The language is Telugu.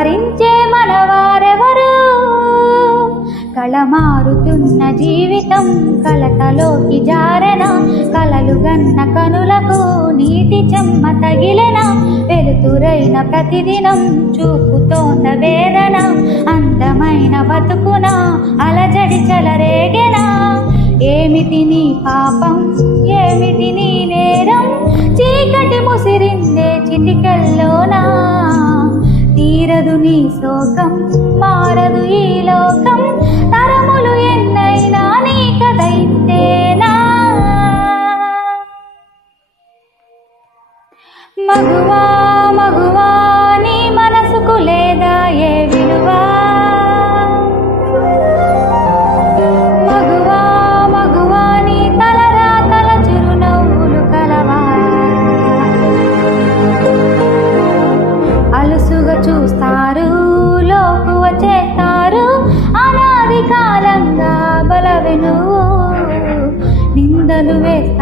భరించే మనవారెవరు? కళమారుతున్న జీవితం కలతలోకి జారన, కలలు గన్న కనులకు నీటి చెమ్మ తగిలెన, వెలుతురైన ప్రతిదినం చూపుతోంద వేదన, అందమైన బతుకున అలజడి చెలరేగెన. ఏమిటి నీ పాపం, ఏమిటి నీ నేరం, చీకటి ముసిరిందే చిటికెల్లోనా, తీరదు నీ శోకం, మారదు ఈ లోకం, తరములు ఎన్నైనా నీ కథ ఇంతేనా. మగువా మగువా నీ మనసుకు లేదా ఏ విలువ, మగువా మగువా నీ తలరాతల చిరునవ్వులు కలవా, అలుసుగా చూస్తారు లోకువ చేస్తారు, అనాది కాలంగా బలవెను నిందలు వేస్తారు.